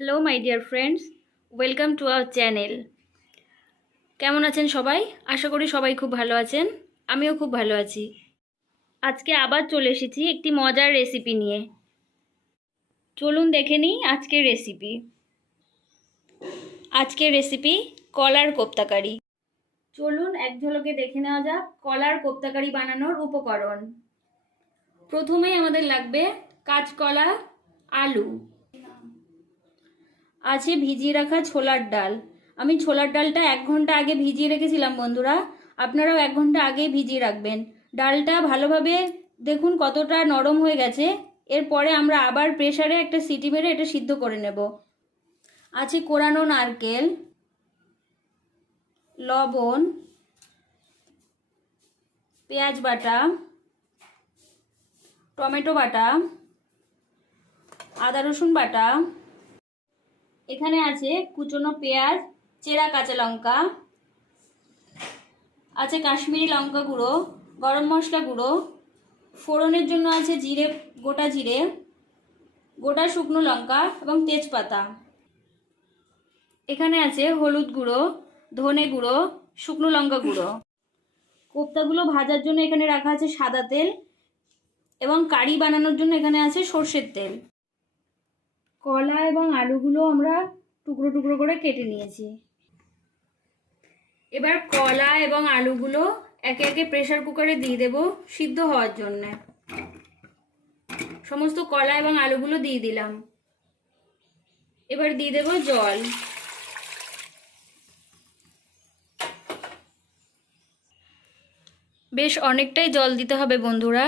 Hello my dear friends, welcome to our channel. কেমন আছেন সবাই? আশা করি সবাই খুব ভালো আছেন। আমিও খুব ভালো আছি। আজকে আবার চলে এসেছি একটি মজার রেসিপি নিয়ে। চলুন দেখে নিই আজকের রেসিপি। আজকের রেসিপি কলার কোপ্তাকারি। চলুন এক ঝলকে দেখে নেওয়া যাক কলার কোপ্তাকারি বানানোর উপকরণ। প্রথমেই আমাদের লাগবে কাঁচকলা, আলু, আছে ভিজিয়ে রাখা ছোলার ডাল। আমি ছোলার ডালটা 1 ঘন্টা আগে ভিজিয়ে রেখেছিলাম বন্ধুরা, আপনারাও 1 ঘন্টা আগেই ভিজিয়ে রাখবেন। ডালটা ভালোভাবে দেখুন কতটা নরম হয়ে গেছে। এরপরে আমরা আবার প্রেসারে একটা সিটি মেরে এটা সিদ্ধ করে নেব। আছে কোরানো নারকেল, লবণ, পেঁয়াজ বাটা, টমেটো বাটা, আদা রসুন বাটা, এখানে আছে কুচনো পেঁয়াজ, চেরা কাঁচা লঙ্কা, আছে কাশ্মীরি লঙ্কা গুঁড়ো, গরম মশলা গুঁড়ো, ফোড়নের জন্য আছে জিরে, গোটা জিরে, গোটা শুকনো লঙ্কা এবং তেজপাতা। এখানে আছে হলুদ গুঁড়ো, ধনে গুঁড়ো, শুকনো লঙ্কা গুঁড়ো। কোপ্তাগুলো ভাজার জন্য এখানে রাখা আছে সাদা তেল এবং কারি বানানোর জন্য এখানে আছে সর্ষের তেল। কলা এবং আলুগুলো আমরা টুকরো টুকরো করে কেটে নিয়েছি। এবার কলা এবং আলুগুলো একে একে প্রেসার কুকারে দিয়ে দেব সিদ্ধ হওয়ার জন্য। সমস্ত কলা এবং আলুগুলো দিয়ে দিলাম। এবার দিয়ে দেব জল। বেশ অনেকটাই জল দিতে হবে বন্ধুরা,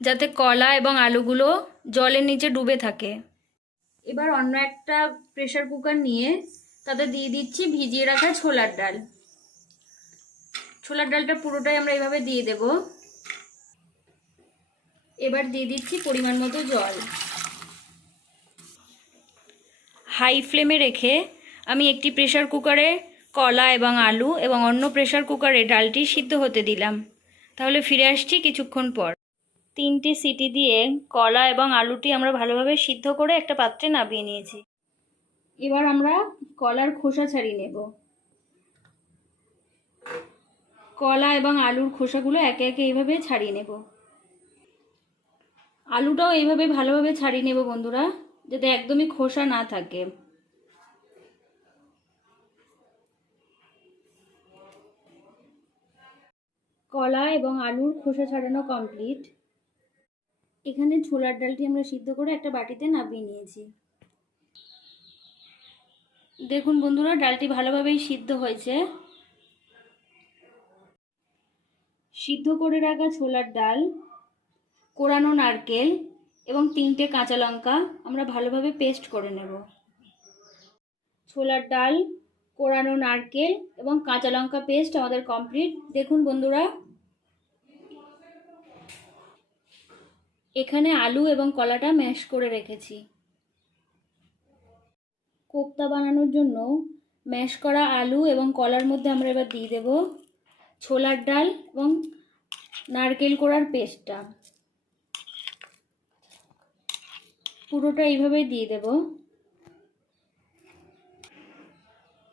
যাতে কলা এবং আলুগুলো জলের নিচে ডুবে থাকে। এবার অন্য একটা প্রেসার কুকার নিয়ে তাতে দিয়ে দিচ্ছি ভিজিয়ে রাখা ছোলার ডাল। ছোলার ডালটা পুরোটাই আমরা এইভাবে দিয়ে দেব। এবার দিয়ে দিচ্ছি পরিমাণ মতো জল। হাই ফ্লেমে রেখে আমি একটি প্রেসার কুকারে কলা এবং আলু এবং অন্য প্রেসার কুকারে ডালটি সিদ্ধ হতে দিলাম। তাহলে ফিরে আসছি কিছুক্ষণ পর। 3টে সিটি দিয়ে কলা এবং আলুটি আমরা ভালোভাবে সিদ্ধ করে একটা পাত্রে নামিয়ে নিয়েছি। এবার আমরা কলার খোসা ছাড়িয়ে নেব। কলা এবং আলুর খোসাগুলো একে একে এইভাবে ছাড়িয়ে নেব। আলুটাও এইভাবে ভালোভাবে ছাড়িয়ে নেব বন্ধুরা, যাতে একদমই খোসা না থাকে। কলা এবং আলুর খোসা ছাড়ানো কমপ্লিট। এখানে ছোলার ডালটি আমরা সিদ্ধ করে একটা বাটিতে নামিয়ে নিয়েছি। দেখুন বন্ধুরা, ডালটি ভালোভাবেই সিদ্ধ হয়েছে। সিদ্ধ করে রাখা ছোলার ডাল, কোরানো নারকেল এবং 3টে কাঁচা লঙ্কা আমরা ভালোভাবে পেস্ট করে নেব। ছোলার ডাল, কোরানো নারকেল এবং কাঁচা লঙ্কা পেস্ট আমাদের কমপ্লিট। দেখুন বন্ধুরা, এখানে আলু এবং কলাটা ম্যাশ করে রেখেছি। কোপ্তা বানানোর জন্য ম্যাশ করা আলু এবং কলার মধ্যে আমরা এবার দিয়ে দেব ছোলার ডাল এবং নারকেল কোড়ার পেস্টটা। পুরোটা এইভাবে দিয়ে দেব।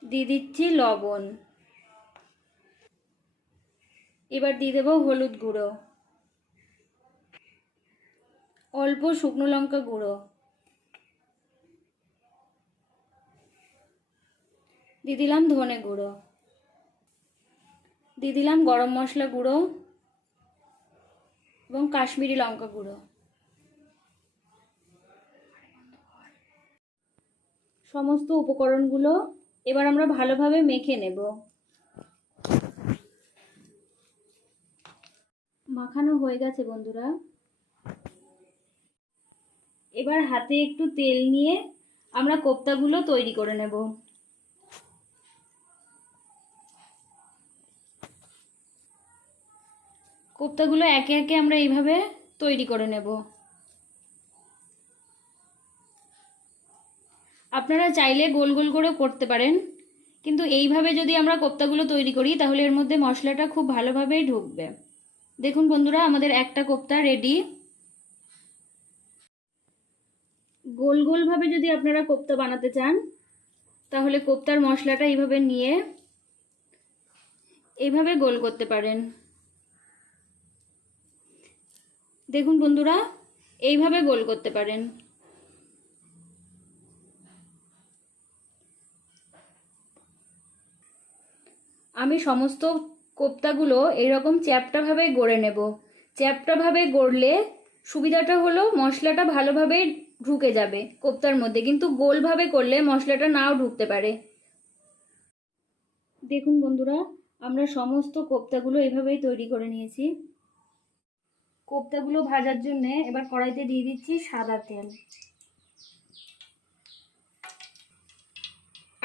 দিয়ে দিচ্ছি লবণ। এবার দিয়ে দেব হলুদ গুঁড়ো, অল্প শুকনো লঙ্কা গুঁড়ো, দিয়ে দিলাম ধনে গুঁড়ো, দিয়ে দিলাম গরম মশলা গুঁড়ো এবং কাশ্মীরি লঙ্কা গুঁড়ো। সমস্ত উপকরণগুলো এবার আমরা ভালোভাবে মেখে নেব। মাখানো হয়ে গেছে বন্ধুরা। এবার হাতে একটু তেল নিয়ে আমরা কোপ্তাগুলো তৈরি করে নেব। কোপ্তাগুলো একে একে আমরা এইভাবে তৈরি করে নেব। আপনারা চাইলে গোল গোল করে করতে পারেন, কিন্তু এইভাবে যদি আমরা কোপ্তাগুলো তৈরি করি তাহলে এর মধ্যে মশলাটা খুব ভালোভাবেই ঢুকবে। দেখুন বন্ধুরা, আমাদের একটা কোপ্তা রেডি। গোল গোলভাবে যদি আপনারা কোপ্তা বানাতে চান তাহলে কোপ্তার মশলাটা এইভাবে নিয়ে এইভাবে গোল করতে পারেন। দেখুন বন্ধুরা, এইভাবে গোল করতে পারেন। আমি সমস্ত কোপ্তাগুলো এরকম চ্যাপ্টাভাবে গড়ে নেব। চ্যাপ্টাভাবে গড়লে সুবিধাটা হলো মশলাটা ভালোভাবে ঢুকে যাবে কোপ্তার মধ্যে, কিন্তু গোলভাবে করলে মশলাটা নাও ঢুকতে পারে। দেখুন বন্ধুরা, আমরা সমস্ত কোপ্তাগুলো এভাবেই তৈরি করে নিয়েছি। কোপ্তাগুলো ভাজার জন্য এবার কড়াইতে দিয়ে দিচ্ছি সাদা তেল।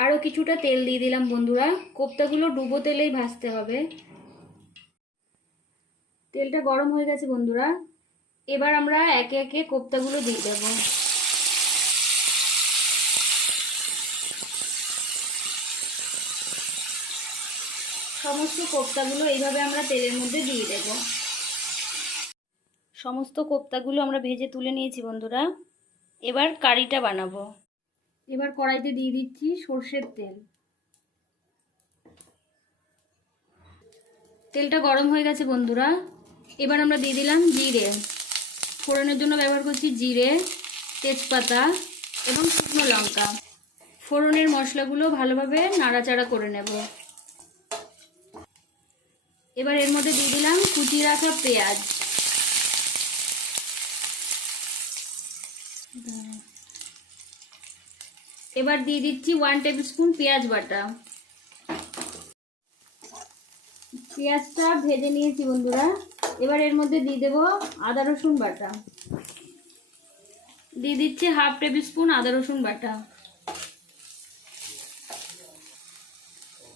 আরও কিছুটা তেল দিয়ে দিলাম বন্ধুরা। কোপ্তাগুলো ডুবো তেলেই ভাজতে হবে। তেলটা গরম হয়ে গেছে বন্ধুরা। এবার আমরা একে একে কোপ্তাগুলো দিয়ে দেব। সমস্ত কোপ্তাগুলো এইভাবে আমরা তেলের মধ্যে দিয়ে দেব। সমস্ত কোপ্তাগুলো আমরা ভেজে তুলে নিয়েছি বন্ধুরা। এবার কারিটা বানাবো। এবার কড়াইতে দিয়ে দিচ্ছি সর্ষের তেল। তেলটা গরম হয়ে গেছে বন্ধুরা। এবার আমরা দিয়ে দিলাম জিরে। ফোড়নের জন্য ব্যবহার করছি জিরে, তেজপাতা এবং শুকনো লঙ্কা। ফোড়নের মশলাগুলো ভালোভাবে নাড়াচাড়া করে নেব। এবার এর মধ্যে দিয়ে দিলাম কুচিয়ে রাখা পেঁয়াজ। এবার দিয়ে দিচ্ছি 1 টেবিল স্পুন পেঁয়াজ বাটা। পেঁয়াজটা ভেজে নিয়েছি বন্ধুরা। এবার এর মধ্যে দিয়ে দেব আদা রসুন বাটা। দিয়ে দিচ্ছি 1/2 টেবিল স্পুন আদা রসুন বাটা।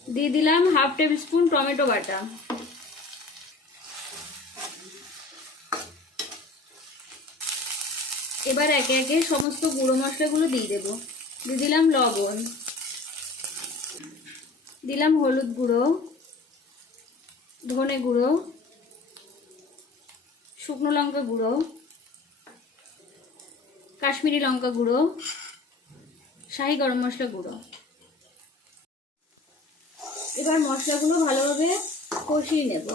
দিয়ে দিলাম 1/2 টেবিল স্পুন টমেটো বাটা। এবার একে একে সমস্ত গুঁড়ো মশলাগুলো দিয়ে দেব। দিয়ে দিলাম লবণ, দিলাম হলুদ গুঁড়ো, ধনে গুঁড়ো, শুকনো লঙ্কা গুঁড়ো, কাশ্মীরি লঙ্কা গুঁড়ো, শাহি গরম মশলা গুঁড়ো। এবার মশলাগুলো ভালোভাবে কষিয়ে নেব।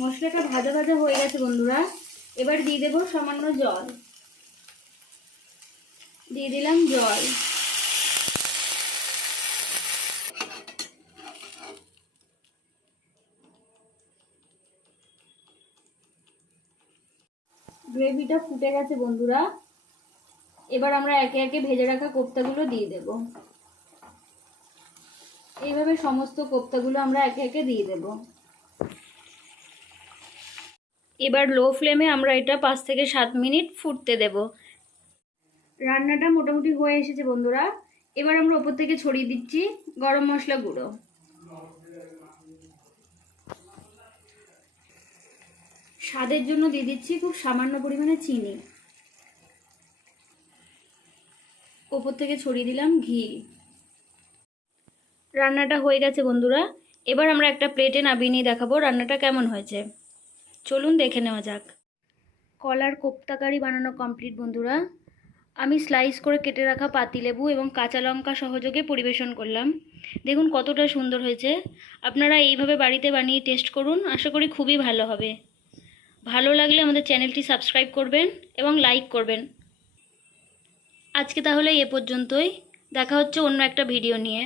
মশলাটা ভাজা ভাজা হয়ে গেছে বন্ধুরা। এবার দিয়ে দেব সামান্য জল। দিয়ে দিলাম জল। গ্রেভিটা ফুটে গেছে বন্ধুরা। এবার আমরা একে একে ভেজে রাখা কোপ্তাগুলো দিয়ে দেব। এইভাবে সমস্ত কোপ্তাগুলো আমরা একে একে দিয়ে দেব। এবার লো ফ্লেমে আমরা এটা 5 থেকে 7 মিনিট ফুটতে দেব। রান্নাটা মোটামুটি হয়ে এসেছে বন্ধুরা। এবার আমরা উপর থেকে ছড়িয়ে দিচ্ছি গরম মশলা গুঁড়ো। স্বাদের জন্য দিয়ে দিচ্ছি খুব সামান্য পরিমাণে চিনি। উপর থেকে ছড়িয়ে দিলাম ঘি। রান্নাটা হয়ে গেছে বন্ধুরা। এবার আমরা একটা প্লেটে নামিয়ে নিয়ে দেখাবো রান্নাটা কেমন হয়েছে। চলুন দেখে নেওয়া যাক। কলার কোপ্তা কারি বানানো কমপ্লিট বন্ধুরা। আমি স্লাইস করে কেটে রাখা পাতিলেবু এবং কাঁচা লঙ্কা সহযোগে পরিবেশন করলাম। দেখুন কতটা সুন্দর হয়েছে। আপনারা এইভাবে বাড়িতে বানিয়ে টেস্ট করুন, আশা করি খুবই ভালো হবে। ভালো লাগলে আমাদের চ্যানেলটি সাবস্ক্রাইব করবেন এবং লাইক করবেন। আজকে তাহলে এ পর্যন্তই। দেখা হচ্ছে অন্য একটা ভিডিও নিয়ে।